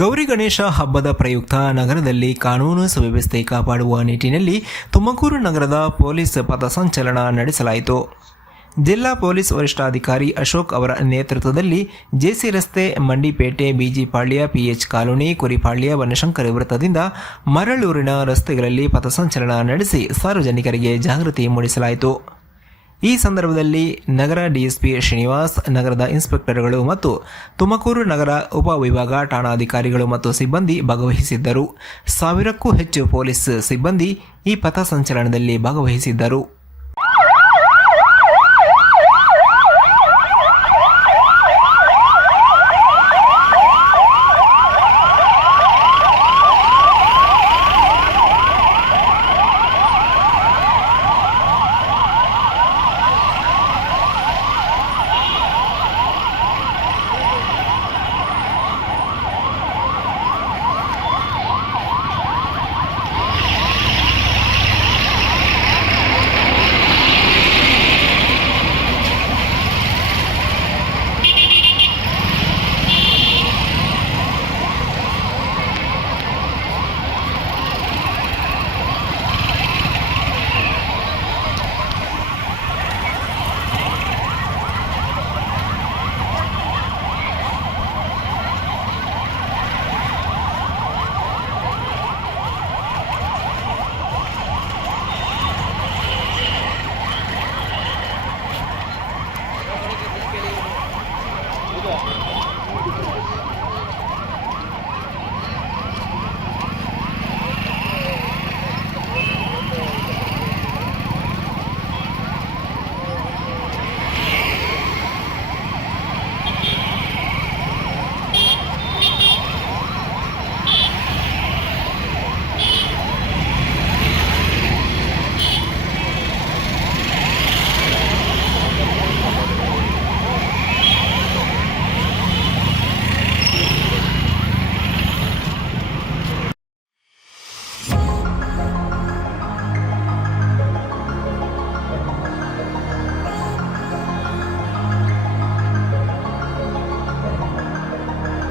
ಗೌರಿ ಗಣೇಶ ಹಬ್ಬದ ಪ್ರಯುಕ್ತ ನಗರದಲ್ಲಿ ಕಾನೂನು ಸುವ್ಯವಸ್ಥೆ ಕಾಪಾಡುವ ನಿಟ್ಟಿನಲ್ಲಿ ತುಮಕೂರು ನಗರದ ಪೊಲೀಸ್ ಪಥಸಂಚಲನ ನಡೆಸಲಾಯಿತು. ಜಿಲ್ಲಾ ಪೊಲೀಸ್ ವರಿಷ್ಠಾಧಿಕಾರಿ ಅಶೋಕ್ ಅವರ ನೇತೃತ್ವದಲ್ಲಿ ಜೆಸಿ ರಸ್ತೆ, ಮಂಡಿಪೇಟೆ, ಬಿಜಿಪಾಳ್ಯ, ಪಿಎಚ್ ಕಾಲೋನಿ, ಕುರಿಪಾಳ್ಯ, ಬನಶಂಕರಿ ವೃತ್ತದಿಂದ ಮರಳೂರಿನ ರಸ್ತೆಗಳಲ್ಲಿ ಪಥಸಂಚಲನ ನಡೆಸಿ ಸಾರ್ವಜನಿಕರಿಗೆ ಜಾಗೃತಿ ಮೂಡಿಸಲಾಯಿತು. ಈ ಸಂದರ್ಭದಲ್ಲಿ ನಗರ ಡಿಎಸ್ಪಿ ಶ್ರೀನಿವಾಸ್, ನಗರದ ಇನ್ಸ್ಪೆಕ್ಟರ್ಗಳು ಮತ್ತು ತುಮಕೂರು ನಗರ ಉಪವಿಭಾಗ ಠಾಣಾಧಿಕಾರಿಗಳು ಮತ್ತು ಸಿಬ್ಬಂದಿ ಭಾಗವಹಿಸಿದ್ದರು. 1000ಕ್ಕೂ ಹೆಚ್ಚು ಪೊಲೀಸ್ ಸಿಬ್ಬಂದಿ ಈ ಪಥಸಂಚಲನದಲ್ಲಿ ಭಾಗವಹಿಸಿದ್ದರು.